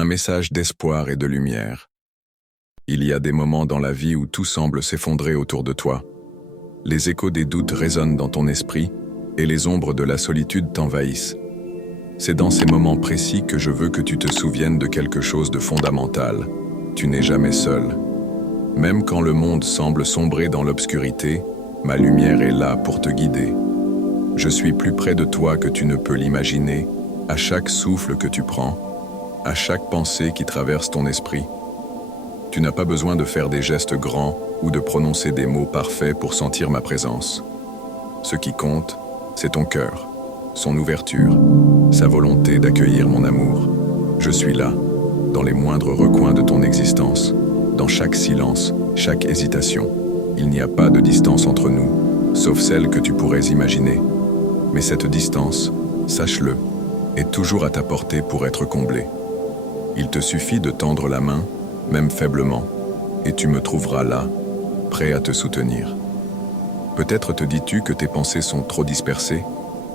un message d'espoir et de lumière. Il y a des moments dans la vie où tout semble s'effondrer autour de toi. Les échos des doutes résonnent dans ton esprit et les ombres de la solitude t'envahissent. C'est dans ces moments précis que je veux que tu te souviennes de quelque chose de fondamental. Tu n'es jamais seul. Même quand le monde semble sombrer dans l'obscurité, ma lumière est là pour te guider. Je suis plus près de toi que tu ne peux l'imaginer, à chaque souffle que tu prends, à chaque pensée qui traverse ton esprit. Tu n'as pas besoin de faire des gestes grands ou de prononcer des mots parfaits pour sentir ma présence. Ce qui compte, c'est ton cœur, son ouverture, sa volonté d'accueillir mon amour. Je suis là, dans les moindres recoins de ton existence, dans chaque silence, chaque hésitation. Il n'y a pas de distance entre nous, sauf celle que tu pourrais imaginer. Mais cette distance, sache-le, est toujours à ta portée pour être comblée. Il te suffit de tendre la main, même faiblement, et tu me trouveras là, prêt à te soutenir. Peut-être te dis-tu que tes pensées sont trop dispersées,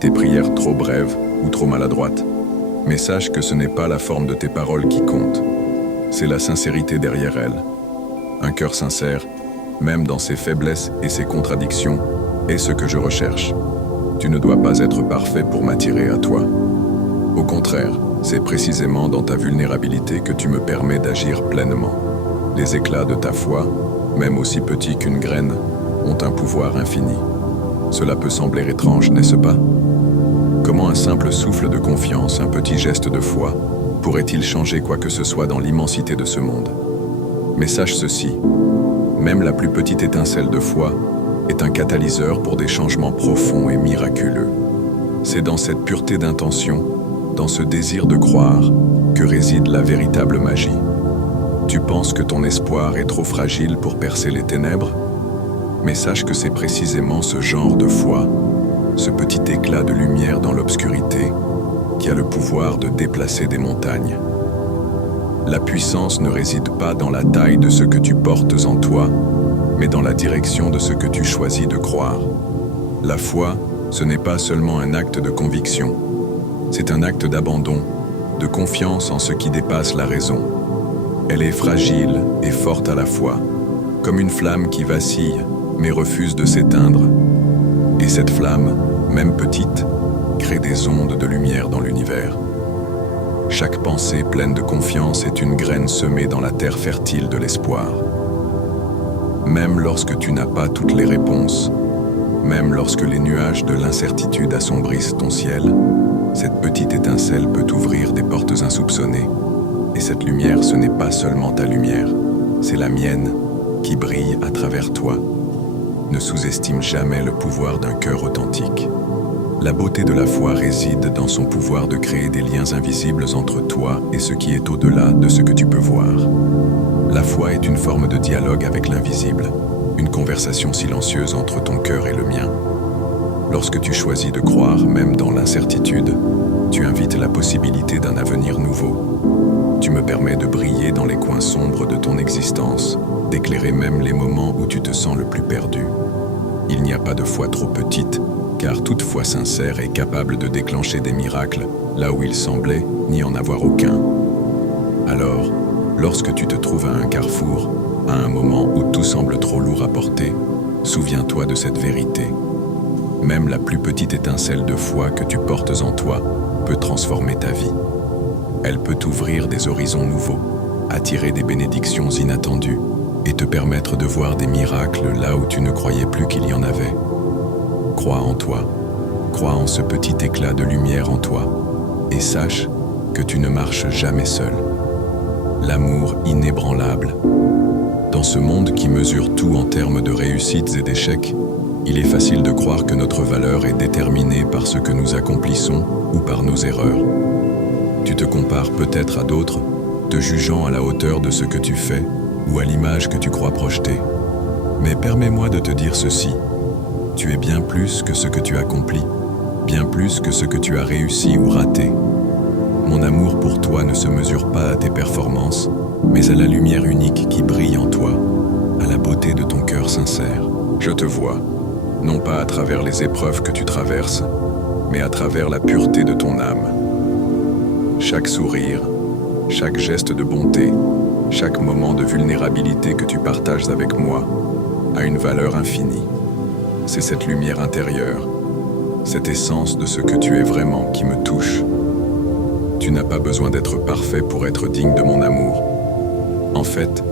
tes prières trop brèves ou trop maladroites. Mais sache que ce n'est pas la forme de tes paroles qui compte, c'est la sincérité derrière elles. Un cœur sincère, même dans ses faiblesses et ses contradictions, est ce que je recherche. Tu ne dois pas être parfait pour m'attirer à toi. Au contraire, c'est précisément dans ta vulnérabilité que tu me permets d'agir pleinement. Les éclats de ta foi, même aussi petits qu'une graine, ont un pouvoir infini. Cela peut sembler étrange, n'est-ce pas? Comment un simple souffle de confiance, un petit geste de foi, pourrait-il changer quoi que ce soit dans l'immensité de ce monde? Mais sache ceci, même la plus petite étincelle de foi est un catalyseur pour des changements profonds et miraculeux. C'est dans cette pureté d'intention, dans ce désir de croire, que réside la véritable magie. Tu penses que ton espoir est trop fragile pour percer les ténèbres? Mais sache que c'est précisément ce genre de foi, ce petit éclat de lumière dans l'obscurité, qui a le pouvoir de déplacer des montagnes. La puissance ne réside pas dans la taille de ce que tu portes en toi, mais dans la direction de ce que tu choisis de croire. La foi, ce n'est pas seulement un acte de conviction, c'est un acte d'abandon, de confiance en ce qui dépasse la raison. Elle est fragile et forte à la fois, comme une flamme qui vacille, mais refuse de s'éteindre. Et cette flamme, même petite, crée des ondes de lumière dans l'univers. Chaque pensée pleine de confiance est une graine semée dans la terre fertile de l'espoir. Même lorsque tu n'as pas toutes les réponses, même lorsque les nuages de l'incertitude assombrissent ton ciel, cette petite étincelle peut ouvrir des portes insoupçonnées. Et cette lumière, ce n'est pas seulement ta lumière, c'est la mienne qui brille à travers toi. Ne sous-estime jamais le pouvoir d'un cœur authentique. La beauté de la foi réside dans son pouvoir de créer des liens invisibles entre toi et ce qui est au-delà de ce que tu peux voir. La foi est une forme de dialogue avec l'invisible, une conversation silencieuse entre ton cœur et le mien. Lorsque tu choisis de croire, même dans l'incertitude, tu invites la possibilité d'un avenir nouveau. Tu me permets de briller dans les coins sombres de ton existence, d'éclairer même les moments où tu te sens le plus perdu. Il n'y a pas de foi trop petite, car toute foi sincère est capable de déclencher des miracles là où il semblait n'y en avoir aucun. Alors, lorsque tu te trouves à un carrefour, à un moment où tout semble trop lourd à porter, souviens-toi de cette vérité. Même la plus petite étincelle de foi que tu portes en toi peut transformer ta vie. Elle peut t'ouvrir des horizons nouveaux, attirer des bénédictions inattendues et te permettre de voir des miracles là où tu ne croyais plus qu'il y en avait. Crois en toi, crois en ce petit éclat de lumière en toi et sache que tu ne marches jamais seul. L'amour inébranlable. Dans ce monde qui mesure tout en termes de réussites et d'échecs, il est facile de croire que notre valeur est déterminée par ce que nous accomplissons ou par nos erreurs. Tu te compares peut-être à d'autres, te jugeant à la hauteur de ce que tu fais ou à l'image que tu crois projeter. Mais permets-moi de te dire ceci, tu es bien plus que ce que tu accomplis, bien plus que ce que tu as réussi ou raté. Mon amour pour toi ne se mesure pas à tes performances, mais à la lumière unique qui brille en toi, à la beauté de ton cœur sincère. Je te vois, non pas à travers les épreuves que tu traverses, mais à travers la pureté de ton âme. Chaque sourire, chaque geste de bonté, chaque moment de vulnérabilité que tu partages avec moi a une valeur infinie. C'est cette lumière intérieure, cette essence de ce que tu es vraiment qui me touche. Tu n'as pas besoin d'être parfait pour être digne de mon amour. En fait,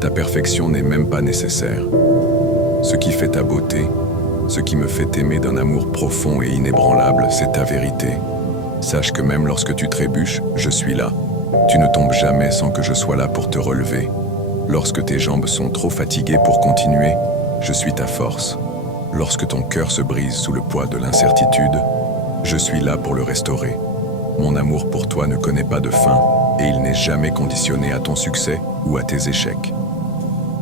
ta perfection n'est même pas nécessaire. Ce qui fait ta beauté, ce qui me fait t'aimer d'un amour profond et inébranlable, c'est ta vérité. Sache que même lorsque tu trébuches, je suis là. Tu ne tombes jamais sans que je sois là pour te relever. Lorsque tes jambes sont trop fatiguées pour continuer, je suis ta force. Lorsque ton cœur se brise sous le poids de l'incertitude, je suis là pour le restaurer. Mon amour pour toi ne connaît pas de fin et il n'est jamais conditionné à ton succès ou à tes échecs.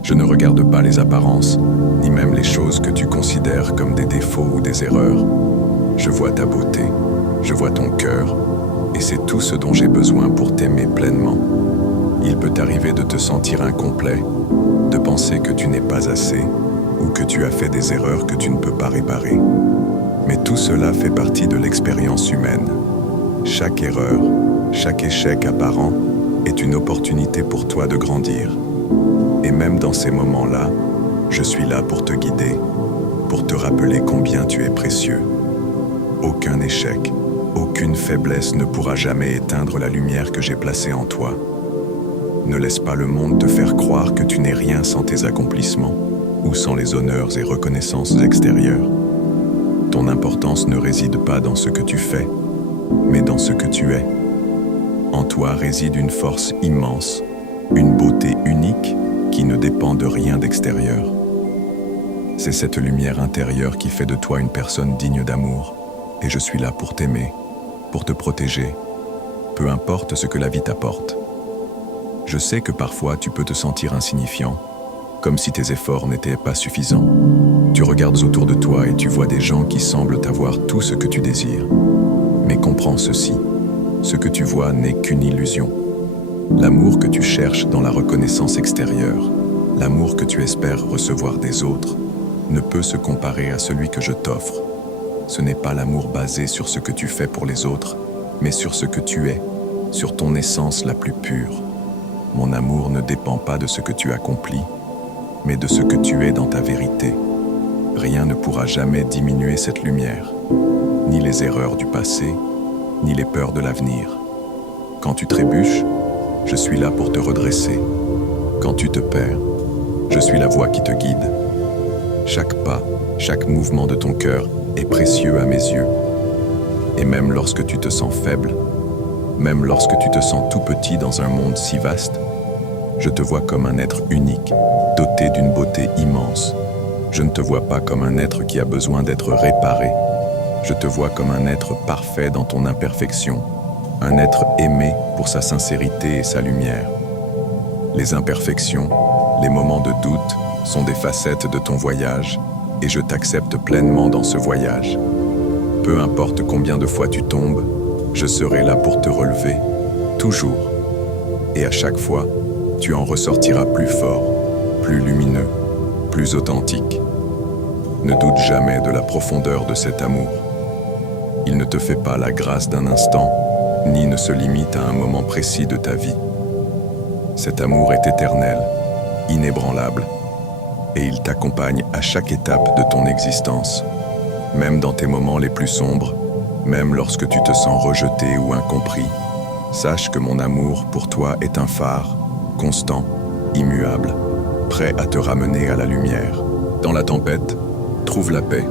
Je ne regarde pas les apparences, ni même les choses que tu considères comme des défauts ou des erreurs. Je vois ta beauté, je vois ton cœur, et c'est tout ce dont j'ai besoin pour t'aimer pleinement. Il peut t'arriver de te sentir incomplet, de penser que tu n'es pas assez, ou que tu as fait des erreurs que tu ne peux pas réparer. Mais tout cela fait partie de l'expérience humaine. Chaque erreur, chaque échec apparent est une opportunité pour toi de grandir. Et même dans ces moments-là, je suis là pour te guider, pour te rappeler combien tu es précieux. Aucun échec, aucune faiblesse ne pourra jamais éteindre la lumière que j'ai placée en toi. Ne laisse pas le monde te faire croire que tu n'es rien sans tes accomplissements ou sans les honneurs et reconnaissances extérieures. Ton importance ne réside pas dans ce que tu fais, mais dans ce que tu es. En toi réside une force immense, une beauté unique qui ne dépend de rien d'extérieur. C'est cette lumière intérieure qui fait de toi une personne digne d'amour, et je suis là pour t'aimer, pour te protéger, peu importe ce que la vie t'apporte. Je sais que parfois tu peux te sentir insignifiant, comme si tes efforts n'étaient pas suffisants. Tu regardes autour de toi et tu vois des gens qui semblent avoir tout ce que tu désires. Mais comprends ceci, ce que tu vois n'est qu'une illusion. L'amour que tu cherches dans la reconnaissance extérieure, l'amour que tu espères recevoir des autres, ne peut se comparer à celui que je t'offre. Ce n'est pas l'amour basé sur ce que tu fais pour les autres, mais sur ce que tu es, sur ton essence la plus pure. Mon amour ne dépend pas de ce que tu accomplis, mais de ce que tu es dans ta vérité. Rien ne pourra jamais diminuer cette lumière, ni les erreurs du passé, ni les peurs de l'avenir. Quand tu trébuches, je suis là pour te redresser. Quand tu te perds, je suis la voix qui te guide. Chaque pas, chaque mouvement de ton cœur est précieux à mes yeux. Et même lorsque tu te sens faible, même lorsque tu te sens tout petit dans un monde si vaste, je te vois comme un être unique, doté d'une beauté immense. Je ne te vois pas comme un être qui a besoin d'être réparé. Je te vois comme un être parfait dans ton imperfection, un être aimé pour sa sincérité et sa lumière. Les imperfections, les moments de doute sont des facettes de ton voyage, et je t'accepte pleinement dans ce voyage. Peu importe combien de fois tu tombes, je serai là pour te relever, toujours. Et à chaque fois, tu en ressortiras plus fort, plus lumineux, plus authentique. Ne doute jamais de la profondeur de cet amour. Il ne te fait pas la grâce d'un instant, ni ne se limite à un moment précis de ta vie. Cet amour est éternel, inébranlable, et il t'accompagne à chaque étape de ton existence, même dans tes moments les plus sombres, même lorsque tu te sens rejeté ou incompris. Sache que mon amour pour toi est un phare, constant, immuable, prêt à te ramener à la lumière. Dans la tempête, trouve la paix.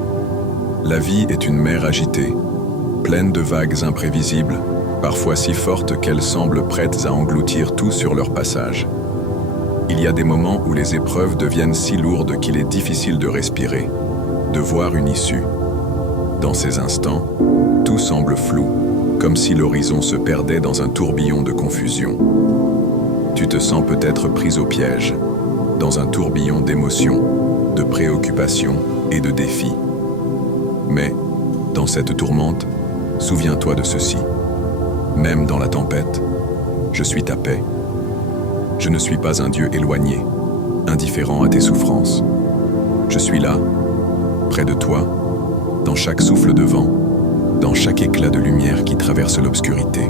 La vie est une mer agitée, pleine de vagues imprévisibles, parfois si fortes qu'elles semblent prêtes à engloutir tout sur leur passage. Il y a des moments où les épreuves deviennent si lourdes qu'il est difficile de respirer, de voir une issue. Dans ces instants, tout semble flou, comme si l'horizon se perdait dans un tourbillon de confusion. Tu te sens peut-être pris au piège, dans un tourbillon d'émotions, de préoccupations et de défis. Mais, dans cette tourmente, souviens-toi de ceci. Même dans la tempête, je suis ta paix. Je ne suis pas un Dieu éloigné, indifférent à tes souffrances. Je suis là, près de toi, dans chaque souffle de vent, dans chaque éclat de lumière qui traverse l'obscurité.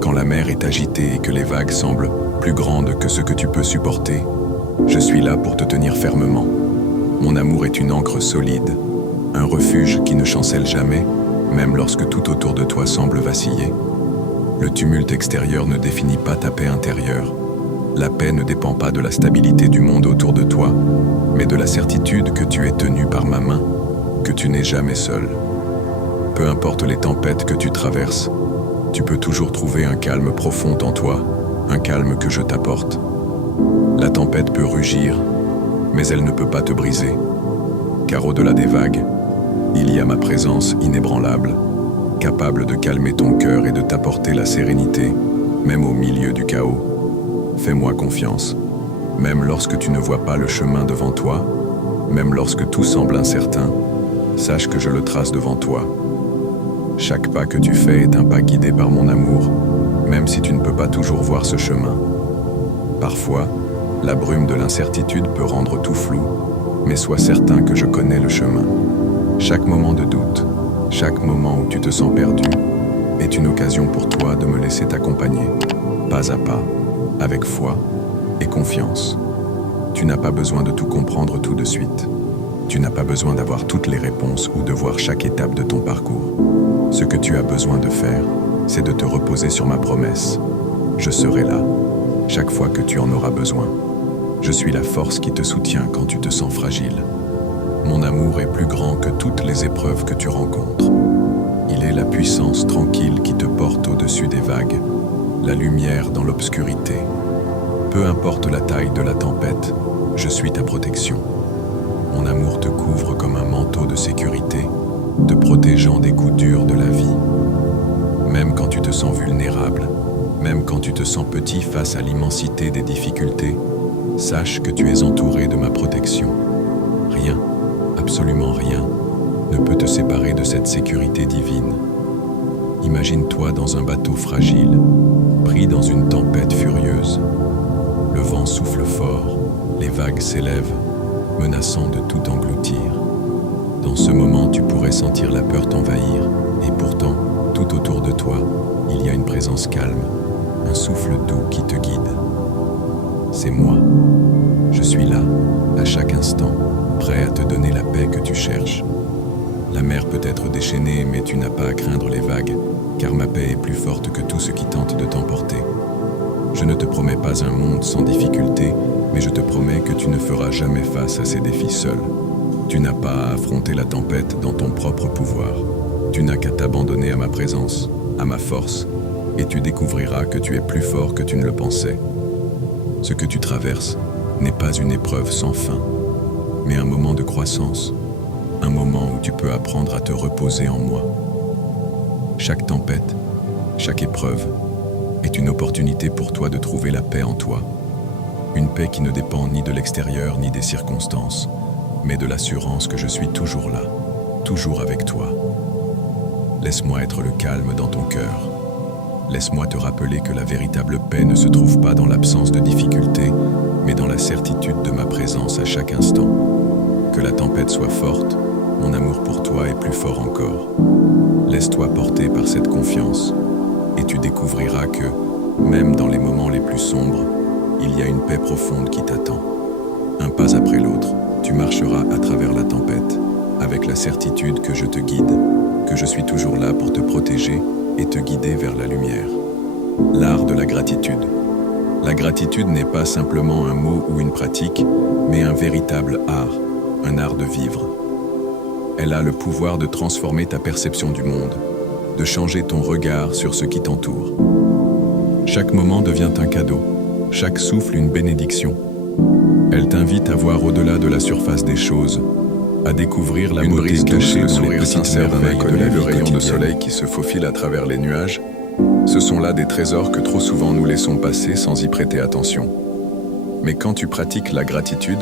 Quand la mer est agitée et que les vagues semblent plus grandes que ce que tu peux supporter, je suis là pour te tenir fermement. Mon amour est une ancre solide, un refuge qui ne chancelle jamais, même lorsque tout autour de toi semble vaciller. Le tumulte extérieur ne définit pas ta paix intérieure. La paix ne dépend pas de la stabilité du monde autour de toi, mais de la certitude que tu es tenu par ma main, que tu n'es jamais seul. Peu importe les tempêtes que tu traverses, tu peux toujours trouver un calme profond en toi, un calme que je t'apporte. La tempête peut rugir, mais elle ne peut pas te briser, car au-delà des vagues, il y a ma présence inébranlable, capable de calmer ton cœur et de t'apporter la sérénité, même au milieu du chaos. Fais-moi confiance, même lorsque tu ne vois pas le chemin devant toi, même lorsque tout semble incertain, sache que je le trace devant toi. Chaque pas que tu fais est un pas guidé par mon amour, même si tu ne peux pas toujours voir ce chemin. Parfois, la brume de l'incertitude peut rendre tout flou, mais sois certain que je connais le chemin. Chaque moment de doute, chaque moment où tu te sens perdu, est une occasion pour toi de me laisser t'accompagner, pas à pas, avec foi et confiance. Tu n'as pas besoin de tout comprendre tout de suite. Tu n'as pas besoin d'avoir toutes les réponses ou de voir chaque étape de ton parcours. Ce que tu as besoin de faire, c'est de te reposer sur ma promesse. Je serai là, chaque fois que tu en auras besoin. Je suis la force qui te soutient quand tu te sens fragile. Mon amour est plus grand que toutes les épreuves que tu rencontres. Il est la puissance tranquille qui te porte au-dessus des vagues, la lumière dans l'obscurité. Peu importe la taille de la tempête, je suis ta protection. Mon amour te couvre comme un manteau de sécurité, te protégeant des coups durs de la vie. Même quand tu te sens vulnérable, même quand tu te sens petit face à l'immensité des difficultés, sache que tu es entouré de ma protection. Rien, absolument rien, ne peut te séparer de cette sécurité divine. Imagine-toi dans un bateau fragile, pris dans une tempête furieuse. Le vent souffle fort, les vagues s'élèvent, menaçant de tout engloutir. Dans ce moment, tu pourrais sentir la peur t'envahir, et pourtant, tout autour de toi, il y a une présence calme, un souffle doux qui te guide. C'est moi. Je suis là, à chaque instant, prêt à te donner la paix que tu cherches. La mer peut être déchaînée, mais tu n'as pas à craindre les vagues, car ma paix est plus forte que tout ce qui tente de t'emporter. Je ne te promets pas un monde sans difficulté, mais je te promets que tu ne feras jamais face à ces défis seul. Tu n'as pas à affronter la tempête dans ton propre pouvoir. Tu n'as qu'à t'abandonner à ma présence, à ma force, et tu découvriras que tu es plus fort que tu ne le pensais. Ce que tu traverses n'est pas une épreuve sans fin, mais un moment de croissance, un moment où tu peux apprendre à te reposer en moi. Chaque tempête, chaque épreuve, est une opportunité pour toi de trouver la paix en toi. Une paix qui ne dépend ni de l'extérieur ni des circonstances, mais de l'assurance que je suis toujours là, toujours avec toi. Laisse-moi être le calme dans ton cœur. Laisse-moi te rappeler que la véritable paix ne se trouve pas dans l'absence de difficultés, mais dans la certitude de ma présence à chaque instant. Que la tempête soit forte, mon amour pour toi est plus fort encore. Laisse-toi porter par cette confiance, et tu découvriras que, même dans les moments les plus sombres, il y a une paix profonde qui t'attend. Un pas après l'autre, tu marcheras à travers la tempête, avec la certitude que je te guide, que je suis toujours là pour te protéger et te guider vers la lumière. L'art de la gratitude. La gratitude n'est pas simplement un mot ou une pratique, mais un véritable art, un art de vivre. Elle a le pouvoir de transformer ta perception du monde, de changer ton regard sur ce qui t'entoure. Chaque moment devient un cadeau, chaque souffle une bénédiction. Elle t'invite à voir au-delà de la surface des choses, à découvrir la beauté cachée dans les petites merveilles de la vie le rayon de soleil qui se faufile à travers les nuages. Ce sont là des trésors que trop souvent nous laissons passer sans y prêter attention. Mais quand tu pratiques la gratitude,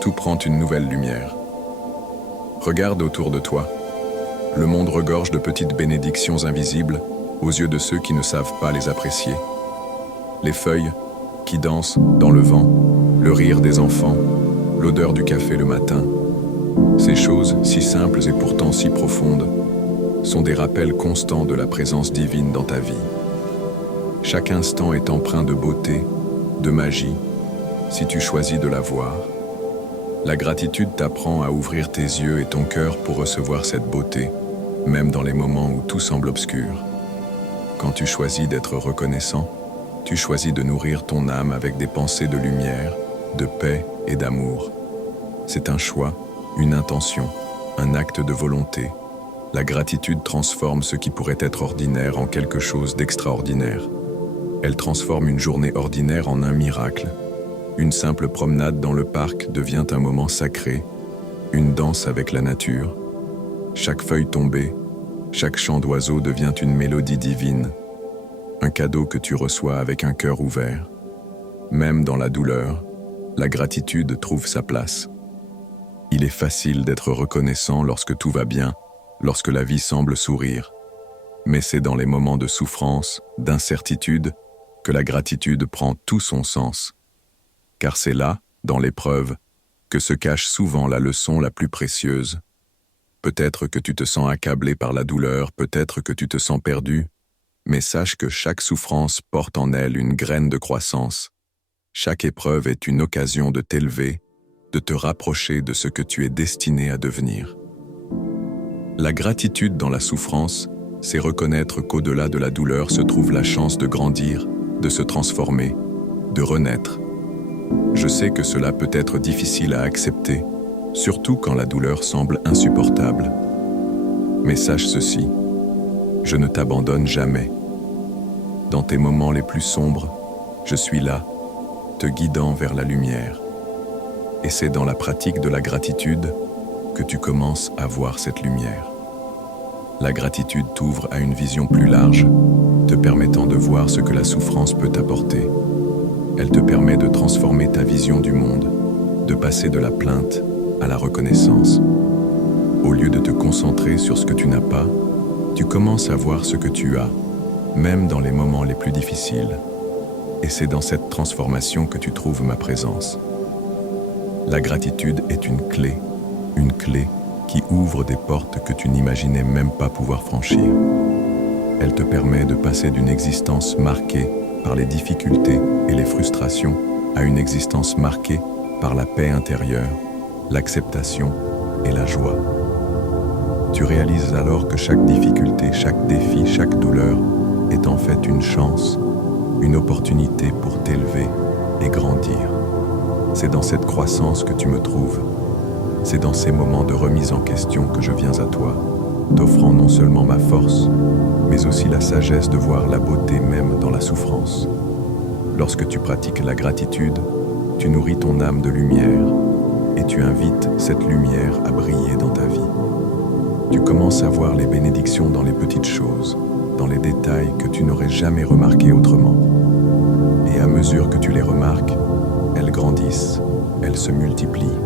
tout prend une nouvelle lumière. Regarde autour de toi. Le monde regorge de petites bénédictions invisibles aux yeux de ceux qui ne savent pas les apprécier. Les feuilles qui dansent dans le vent, le rire des enfants, l'odeur du café le matin. Ces choses, si simples et pourtant si profondes, sont des rappels constants de la présence divine dans ta vie. Chaque instant est empreint de beauté, de magie, si tu choisis de la voir. La gratitude t'apprend à ouvrir tes yeux et ton cœur pour recevoir cette beauté, même dans les moments où tout semble obscur. Quand tu choisis d'être reconnaissant, tu choisis de nourrir ton âme avec des pensées de lumière, de paix et d'amour. C'est un choix, une intention, un acte de volonté. La gratitude transforme ce qui pourrait être ordinaire en quelque chose d'extraordinaire. Elle transforme une journée ordinaire en un miracle. Une simple promenade dans le parc devient un moment sacré, une danse avec la nature. Chaque feuille tombée, chaque chant d'oiseau devient une mélodie divine, un cadeau que tu reçois avec un cœur ouvert. Même dans la douleur, la gratitude trouve sa place. Il est facile d'être reconnaissant lorsque tout va bien, lorsque la vie semble sourire. Mais c'est dans les moments de souffrance, d'incertitude, que la gratitude prend tout son sens. Car c'est là, dans l'épreuve, que se cache souvent la leçon la plus précieuse. Peut-être que tu te sens accablé par la douleur, peut-être que tu te sens perdu, mais sache que chaque souffrance porte en elle une graine de croissance. Chaque épreuve est une occasion de t'élever, de te rapprocher de ce que tu es destiné à devenir. La gratitude dans la souffrance, c'est reconnaître qu'au-delà de la douleur se trouve la chance de grandir, de se transformer, de renaître. Je sais que cela peut être difficile à accepter, surtout quand la douleur semble insupportable. Mais sache ceci, je ne t'abandonne jamais. Dans tes moments les plus sombres, je suis là, te guidant vers la lumière. Et c'est dans la pratique de la gratitude que tu commences à voir cette lumière. La gratitude t'ouvre à une vision plus large, te permettant de voir ce que la souffrance peut t'apporter. Elle te permet de transformer ta vision du monde, de passer de la plainte à la reconnaissance. Au lieu de te concentrer sur ce que tu n'as pas, tu commences à voir ce que tu as, même dans les moments les plus difficiles. Et c'est dans cette transformation que tu trouves ma présence. La gratitude est une clé qui ouvre des portes que tu n'imaginais même pas pouvoir franchir. Elle te permet de passer d'une existence marquée par les difficultés et les frustrations à une existence marquée par la paix intérieure, l'acceptation et la joie. Tu réalises alors que chaque difficulté, chaque défi, chaque douleur est en fait une chance, une opportunité pour t'élever et grandir. C'est dans cette croissance que tu me trouves. C'est dans ces moments de remise en question que je viens à toi, t'offrant non seulement ma force, mais aussi la sagesse de voir la beauté même dans la souffrance. Lorsque tu pratiques la gratitude, tu nourris ton âme de lumière et tu invites cette lumière à briller dans ta vie. Tu commences à voir les bénédictions dans les petites choses, dans les détails que tu n'aurais jamais remarqués autrement. Et à mesure que tu les remarques, elles grandissent, elles se multiplient.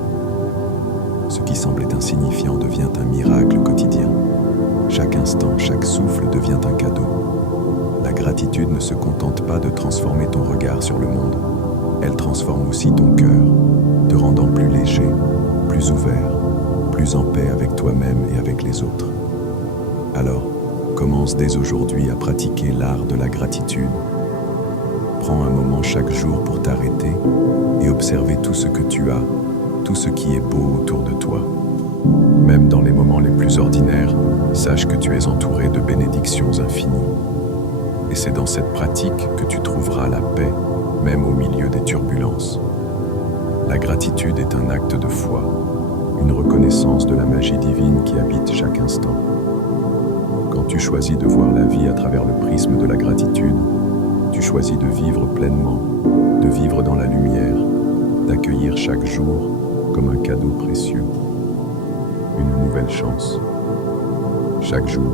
Ce qui semblait insignifiant devient un miracle quotidien. Chaque instant, chaque souffle devient un cadeau. La gratitude ne se contente pas de transformer ton regard sur le monde. Elle transforme aussi ton cœur, te rendant plus léger, plus ouvert, plus en paix avec toi-même et avec les autres. Alors, commence dès aujourd'hui à pratiquer l'art de la gratitude. Prends un moment chaque jour pour t'arrêter et observer tout ce que tu as, tout ce qui est beau autour de toi. Même dans les moments les plus ordinaires, sache que tu es entouré de bénédictions infinies. Et c'est dans cette pratique que tu trouveras la paix, même au milieu des turbulences. La gratitude est un acte de foi, une reconnaissance de la magie divine qui habite chaque instant. Quand tu choisis de voir la vie à travers le prisme de la gratitude, tu choisis de vivre pleinement, de vivre dans la lumière, d'accueillir chaque jour comme un cadeau précieux, une nouvelle chance. Chaque jour,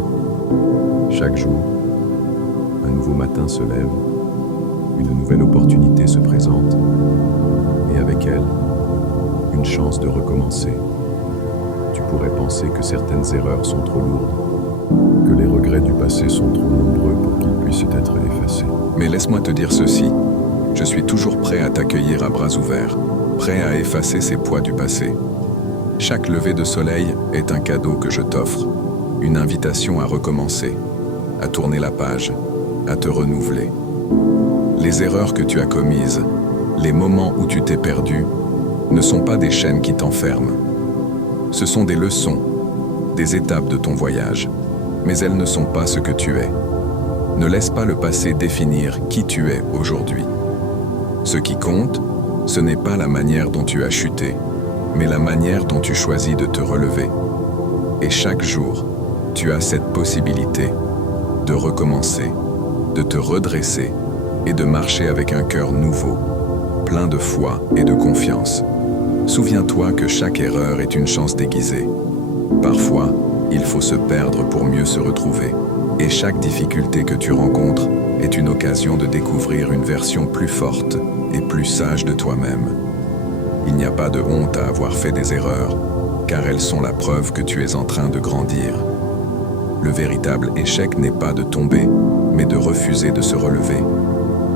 un nouveau matin se lève, une nouvelle opportunité se présente, et avec elle, une chance de recommencer. Tu pourrais penser que certaines erreurs sont trop lourdes, que les regrets du passé sont trop nombreux pour qu'ils puissent être effacés. Mais laisse-moi te dire ceci, je suis toujours prêt à t'accueillir à bras ouverts, prêt à effacer ces poids du passé. Chaque lever de soleil est un cadeau que je t'offre, une invitation à recommencer, à tourner la page, à te renouveler. Les erreurs que tu as commises, les moments où tu t'es perdu, ne sont pas des chaînes qui t'enferment. Ce sont des leçons, des étapes de ton voyage, mais elles ne sont pas ce que tu es. Ne laisse pas le passé définir qui tu es aujourd'hui. Ce qui compte, ce n'est pas la manière dont tu as chuté, mais la manière dont tu choisis de te relever. Et chaque jour, tu as cette possibilité de recommencer, de te redresser et de marcher avec un cœur nouveau, plein de foi et de confiance. Souviens-toi que chaque erreur est une chance déguisée. Parfois, il faut se perdre pour mieux se retrouver. Et chaque difficulté que tu rencontres est une occasion de découvrir une version plus forte et plus sage de toi-même. Il n'y a pas de honte à avoir fait des erreurs, car elles sont la preuve que tu es en train de grandir. Le véritable échec n'est pas de tomber, mais de refuser de se relever.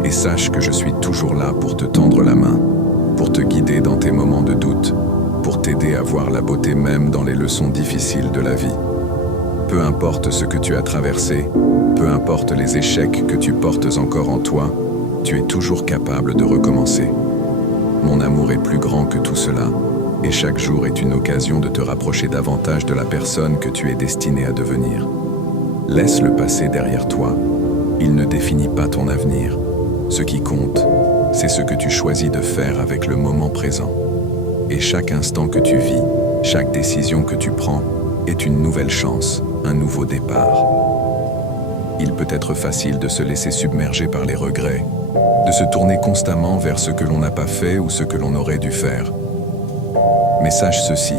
Et sache que je suis toujours là pour te tendre la main, pour te guider dans tes moments de doute, pour t'aider à voir la beauté même dans les leçons difficiles de la vie. Peu importe ce que tu as traversé, peu importe les échecs que tu portes encore en toi, tu es toujours capable de recommencer. Mon amour est plus grand que tout cela, et chaque jour est une occasion de te rapprocher davantage de la personne que tu es destiné à devenir. Laisse le passé derrière toi. Il ne définit pas ton avenir. Ce qui compte, c'est ce que tu choisis de faire avec le moment présent. Et chaque instant que tu vis, chaque décision que tu prends, est une nouvelle chance, un nouveau départ. Il peut être facile de se laisser submerger par les regrets, de se tourner constamment vers ce que l'on n'a pas fait ou ce que l'on aurait dû faire. Mais sache ceci,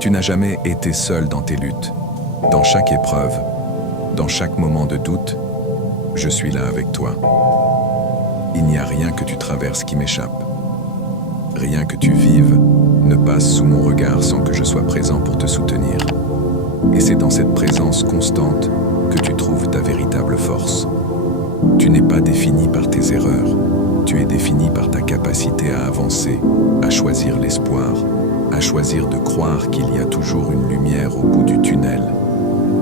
tu n'as jamais été seul dans tes luttes. Dans chaque épreuve, dans chaque moment de doute, je suis là avec toi. Il n'y a rien que tu traverses qui m'échappe. Rien que tu vives ne passe sous mon regard sans que je sois présent pour te soutenir. Et c'est dans cette présence constante que tu trouves ta véritable force. Tu n'es pas défini par tes erreurs, tu es défini par ta capacité à avancer, à choisir l'espoir, à choisir de croire qu'il y a toujours une lumière au bout du tunnel.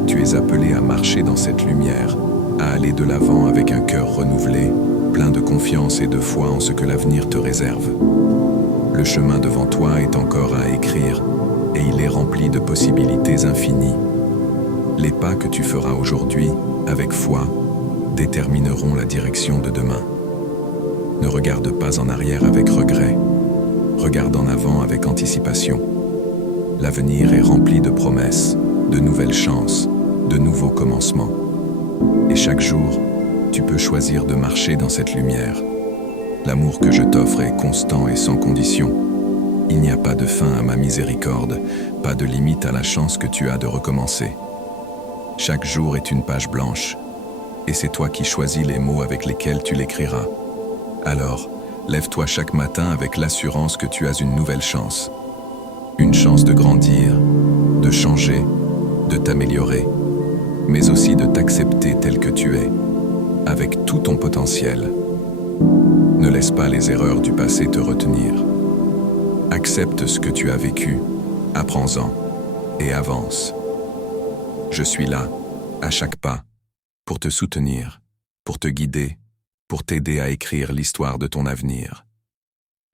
Tu es appelé à marcher dans cette lumière, à aller de l'avant avec un cœur renouvelé, plein de confiance et de foi en ce que l'avenir te réserve. Le chemin devant toi est encore à écrire et il est rempli de possibilités infinies. Les pas que tu feras aujourd'hui, avec foi, détermineront la direction de demain. Ne regarde pas en arrière avec regret, regarde en avant avec anticipation. L'avenir est rempli de promesses, de nouvelles chances, de nouveaux commencements. Et chaque jour, tu peux choisir de marcher dans cette lumière. L'amour que je t'offre est constant et sans condition. Il n'y a pas de fin à ma miséricorde, pas de limite à la chance que tu as de recommencer. Chaque jour est une page blanche, et c'est toi qui choisis les mots avec lesquels tu l'écriras. Alors, lève-toi chaque matin avec l'assurance que tu as une nouvelle chance. Une chance de grandir, de changer, de t'améliorer, mais aussi de t'accepter tel que tu es, avec tout ton potentiel. Ne laisse pas les erreurs du passé te retenir. Accepte ce que tu as vécu, apprends-en et avance. Je suis là, à chaque pas, pour te soutenir, pour te guider, pour t'aider à écrire l'histoire de ton avenir.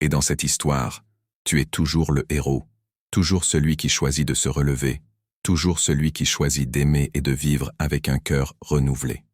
Et dans cette histoire, tu es toujours le héros, toujours celui qui choisit de se relever, toujours celui qui choisit d'aimer et de vivre avec un cœur renouvelé.